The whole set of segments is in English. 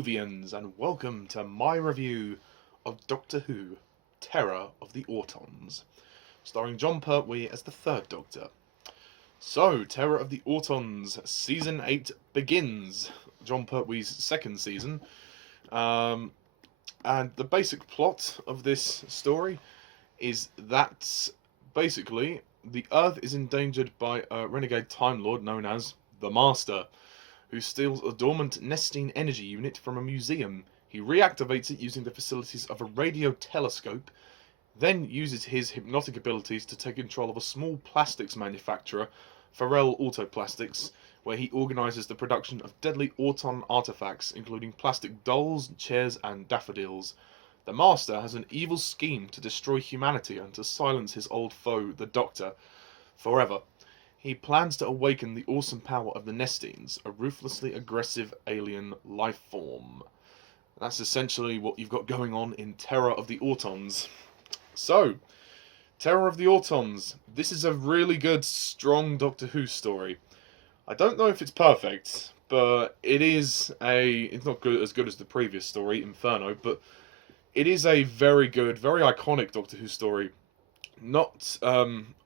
Whovians, and welcome to my review of Doctor Who, Terror of the Autons, starring Jon Pertwee as the third Doctor. So, Terror of the Autons, Season 8 begins, Jon Pertwee's second season, and the basic plot of this story is that, basically, the Earth is endangered by a renegade Time Lord known as the Master, who steals a dormant Nestine energy unit from a museum. He reactivates it using the facilities of a radio telescope, then uses his hypnotic abilities to take control of a small plastics manufacturer, Pharrell Autoplastics, where he organises the production of deadly Auton artifacts, including plastic dolls, chairs, and daffodils. The Master has an evil scheme to destroy humanity and to silence his old foe, the Doctor, forever. He plans to awaken the awesome power of the Nestines, a ruthlessly aggressive alien life form. That's essentially what you've got going on in Terror of the Autons. So, Terror of the Autons. This is a really good, strong Doctor Who story. I don't know if it's perfect, but it's not as good as the previous story, Inferno, but it is a very good, very iconic Doctor Who story. Not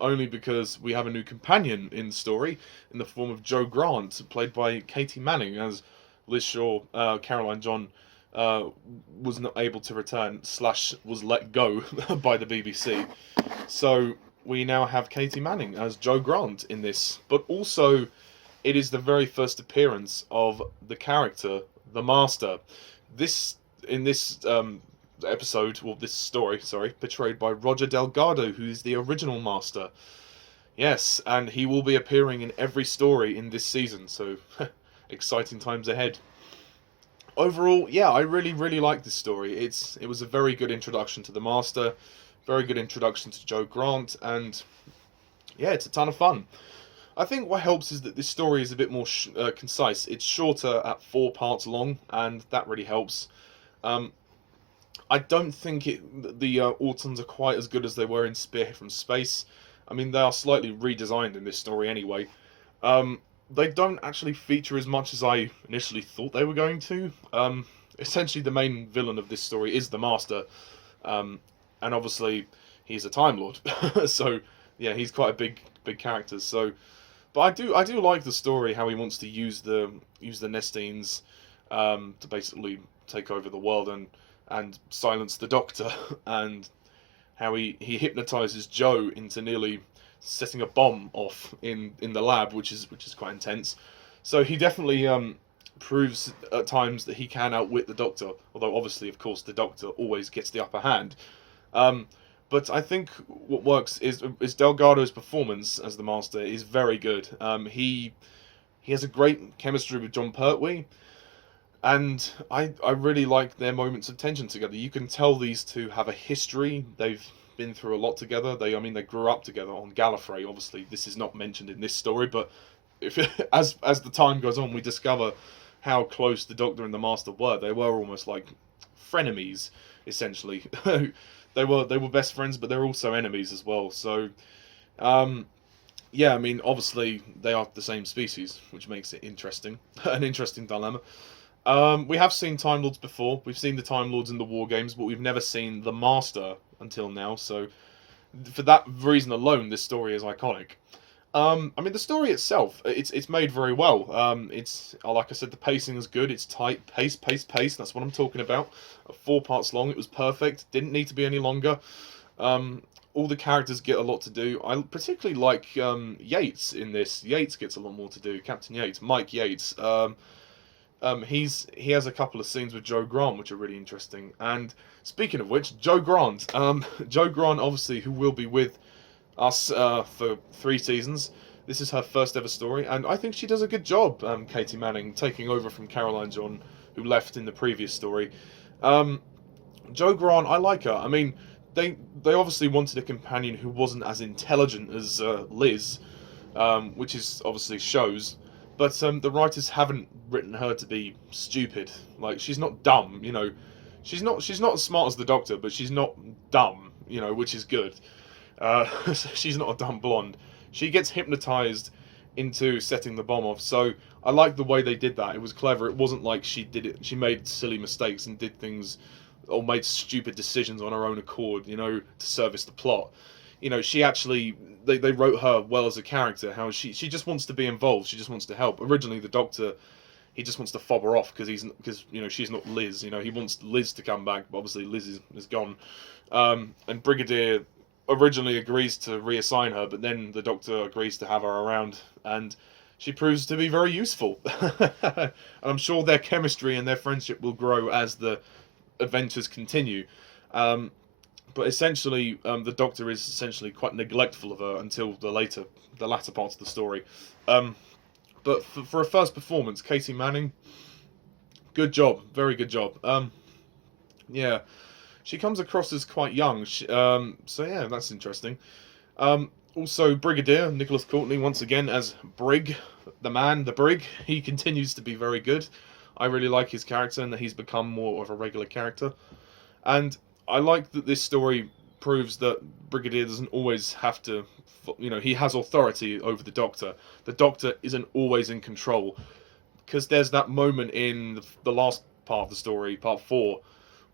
only because we have a new companion in the story, in the form of Jo Grant, played by Katy Manning, as Liz Shaw, Caroline John, was not able to return, / was let go by the BBC. So we now have Katy Manning as Jo Grant in this, but also it is the very first appearance of the character, the Master. In this story, portrayed by Roger Delgado, who's the original Master. Yes, and he will be appearing in every story in this season, so exciting times ahead. Overall, yeah, I really like this story. It was a very good introduction to the Master, very good introduction to Jo Grant, and yeah, it's a ton of fun. I think what helps is that this story is a bit more concise. It's shorter at 4 parts long, and that really helps. I don't think the Autons are quite as good as they were in Spearhead from Space. I mean, they are slightly redesigned in this story anyway. They don't actually feature as much as I initially thought they were going to. Essentially, the main villain of this story is the Master, and obviously he's a Time Lord. So yeah, he's quite a big character. So, but I do like the story, how he wants to use the Nestines to basically take over the world and silence the Doctor, and how he hypnotizes Jo into nearly setting a bomb off in the lab, which is quite intense. So he definitely proves at times that he can outwit the Doctor, although obviously, of course, the Doctor always gets the upper hand. But I think what works is Delgado's performance as the Master is very good. He has a great chemistry with Jon Pertwee. And I really like their moments of tension together. You can tell these two have a history. They've been through a lot together. They grew up together on Gallifrey. Obviously, this is not mentioned in this story, but as the time goes on, we discover how close the Doctor and the Master were. They were almost like frenemies, essentially. They were best friends, but they're also enemies as well. So, yeah, I mean, obviously they are the same species, which makes it interesting, an interesting dilemma. We have seen Time Lords before. We've seen the Time Lords in the War Games, but we've never seen the Master until now. So, for that reason alone, this story is iconic. I mean, the story itself, it's made very well. It's like I said, the pacing is good. It's tight, pace. That's what I'm talking about. 4 parts long. It was perfect. Didn't need to be any longer. All the characters get a lot to do. I particularly like Yates in this. Yates gets a lot more to do. Captain Yates, Mike Yates. He has a couple of scenes with Jo Grant which are really interesting. And speaking of which, Jo Grant, obviously, who will be with us for 3 seasons. This is her first ever story, and I think she does a good job. Katy Manning taking over from Caroline John, who left in the previous story. Jo Grant, I like her. I mean, they obviously wanted a companion who wasn't as intelligent as Liz, which is obviously shows. But the writers haven't written her to be stupid. Like, she's not dumb, you know. She's not as smart as the Doctor, but she's not dumb, you know, which is good. She's not a dumb blonde. She gets hypnotized into setting the bomb off. So I like the way they did that. It was clever. It wasn't like she made silly mistakes and did things or made stupid decisions on her own accord, to service the plot. She actually they wrote her well as a character. How she just wants to be involved. She just wants to help. Originally, the Doctor, he just wants to fob her off because she's not Liz. He wants Liz to come back, but obviously Liz is gone. And Brigadier originally agrees to reassign her, but then the Doctor agrees to have her around, and she proves to be very useful. And I'm sure their chemistry and their friendship will grow as the adventures continue. But essentially, the Doctor is essentially quite neglectful of her until the latter parts of the story. But for a first performance, Katy Manning, good job, very good job. Yeah, she comes across as quite young. So yeah, that's interesting. Also, Brigadier Nicholas Courtney once again as Brig, the man, the Brig. He continues to be very good. I really like his character and that he's become more of a regular character. And I like that this story proves that Brigadier doesn't always have to, he has authority over the Doctor. The Doctor isn't always in control. Because there's that moment in the last part of the story, part 4,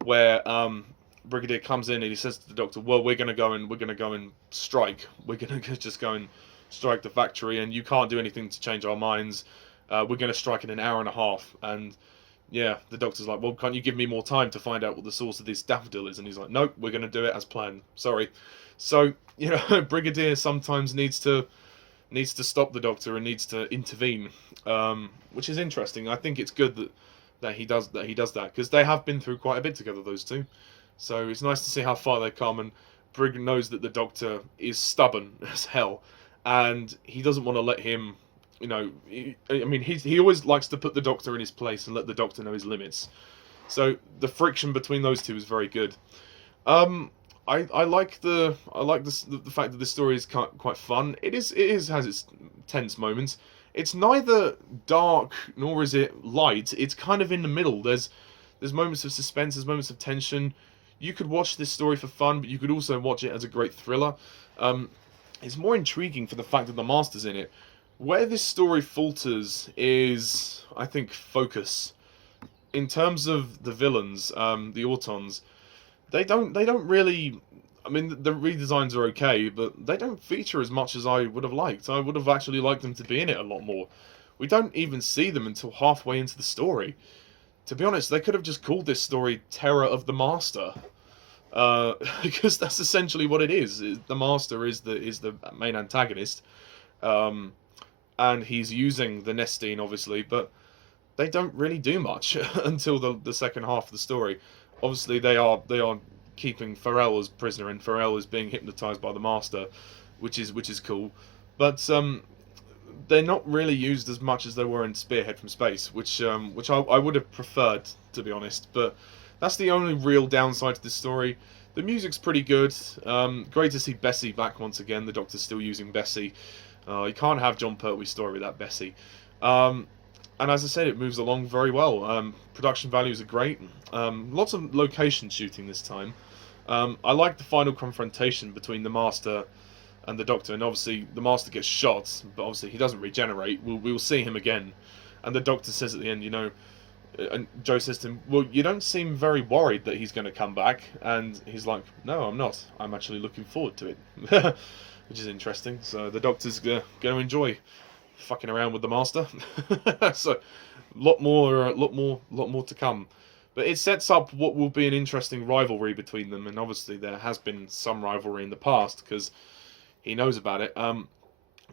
where Brigadier comes in and he says to the Doctor, "Well, we're gonna go and strike. We're gonna just go and strike the factory, and you can't do anything to change our minds. We're gonna strike in an hour and a half." And yeah, the Doctor's like, "Well, can't you give me more time to find out what the source of this daffodil is?" And he's like, "Nope, we're gonna do it as planned. Sorry." So Brigadier sometimes needs to stop the Doctor and needs to intervene, which is interesting. I think it's good that he does that because they have been through quite a bit together, those two. So it's nice to see how far they come, and Brig knows that the Doctor is stubborn as hell, and he doesn't want to let him. He always likes to put the Doctor in his place and let the Doctor know his limits. So the friction between those two is very good. I like the fact that this story is quite fun. It has its tense moments. It's neither dark nor is it light. It's kind of in the middle. There's moments of suspense. There's moments of tension. You could watch this story for fun, but you could also watch it as a great thriller. It's more intriguing for the fact that the Master's in it. Where this story falters is, I think, focus. In terms of the villains, the Autons, they don't really. I mean, the redesigns are okay, but they don't feature as much as I would have liked. I would have actually liked them to be in it a lot more. We don't even see them until halfway into the story. To be honest, they could have just called this story Terror of the Master. Because that's essentially what it is. The Master is the main antagonist. And he's using the Nestine, obviously, but they don't really do much until the second half of the story. Obviously, they are keeping Farrell as prisoner, and Farrell is being hypnotized by the Master, which is cool. But they're not really used as much as they were in Spearhead from Space, which I would have preferred, to be honest. But that's the only real downside to this story. The music's pretty good. Great to see Bessie back once again. The Doctor's still using Bessie. You can't have John Pertwee's story without Bessie. And as I said, it moves along very well. Production values are great. Lots of location shooting this time. I like the final confrontation between the Master and the Doctor. And obviously, the Master gets shot, but obviously he doesn't regenerate. We will see him again. And the Doctor says at the end, and Joe says to him, "Well, you don't seem very worried that he's going to come back." And he's like, "No, I'm not. I'm actually looking forward to it." Which is interesting. So the Doctor's going to enjoy fucking around with the Master. So lot more to come. But it sets up what will be an interesting rivalry between them, and obviously there has been some rivalry in the past because he knows about it.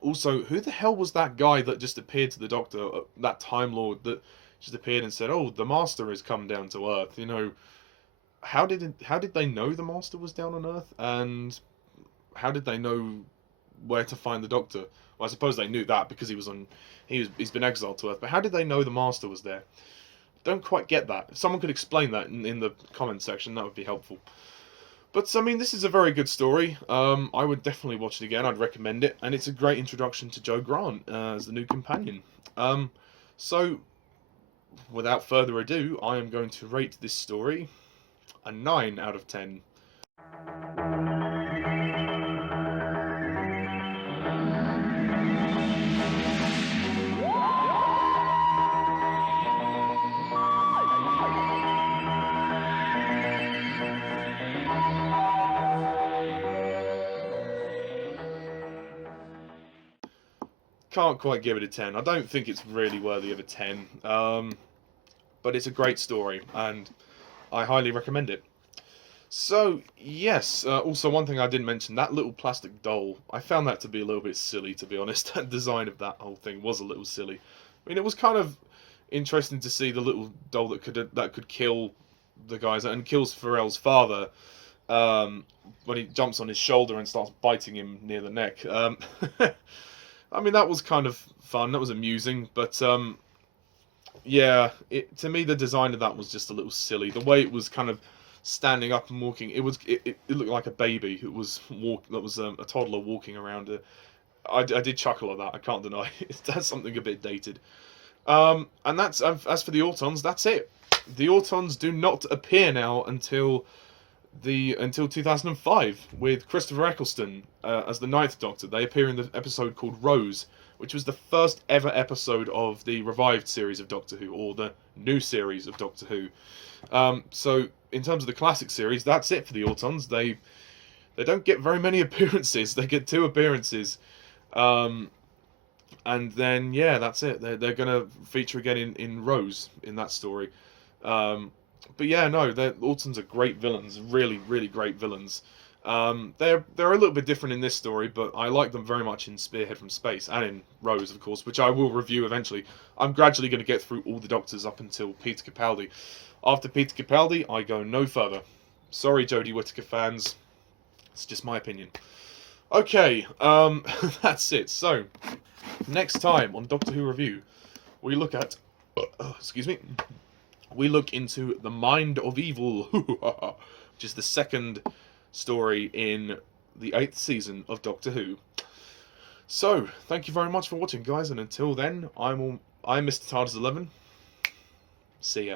Also, who the hell was that guy that just appeared to the Doctor, that Time Lord that just appeared and said, "Oh, the Master has come down to Earth"? How did they know the Master was down on Earth, and how did they know where to find the Doctor? Well, I suppose they knew that because he's been exiled to Earth. But how did they know the Master was there? Don't quite get that. If someone could explain that in the comment section, that would be helpful. But I mean, this is a very good story. I would definitely watch it again. I'd recommend it, and it's a great introduction to Jo Grant as the new companion. So, without further ado, I am going to rate this story a 9 out of 10. can't quite give it a 10. I don't think it's really worthy of a 10. But it's a great story, and I highly recommend it. So, yes, also one thing I didn't mention, that little plastic doll, I found that to be a little bit silly, to be honest. The design of that whole thing was a little silly. I mean, it was kind of interesting to see the little doll that could kill the guys, and kills Pharrell's father, when he jumps on his shoulder and starts biting him near the neck. I mean, that was kind of fun, that was amusing, but yeah, to me the design of that was just a little silly. The way it was kind of standing up and walking, it looked like a baby who was a toddler walking around. I did chuckle at that. I can't deny it. That's something a bit dated. And that's as for the Autons, that's it. The Autons do not appear now until 2005 with Christopher Eccleston as the Ninth Doctor. They appear in the episode called Rose, which was the first ever episode of the revived series of Doctor Who, or the new series of Doctor Who. So in terms of the classic series, that's it for the Autons. They don't get very many appearances. They get 2 appearances. And then, yeah, that's it. They're going to feature again in Rose, in that story. But yeah, no, the Autons are great villains. Really, really great villains. They're a little bit different in this story, but I like them very much in Spearhead from Space, and in Rose, of course, which I will review eventually. I'm gradually going to get through all the Doctors up until Peter Capaldi. After Peter Capaldi, I go no further. Sorry, Jodie Whittaker fans. It's just my opinion. Okay, that's it. So, next time on Doctor Who Review, we look at... excuse me. We look into The Mind of Evil, which is the second story in the 8th season of Doctor Who. So, thank you very much for watching, guys, and until then, I'm Mr. TARDIS11. See ya.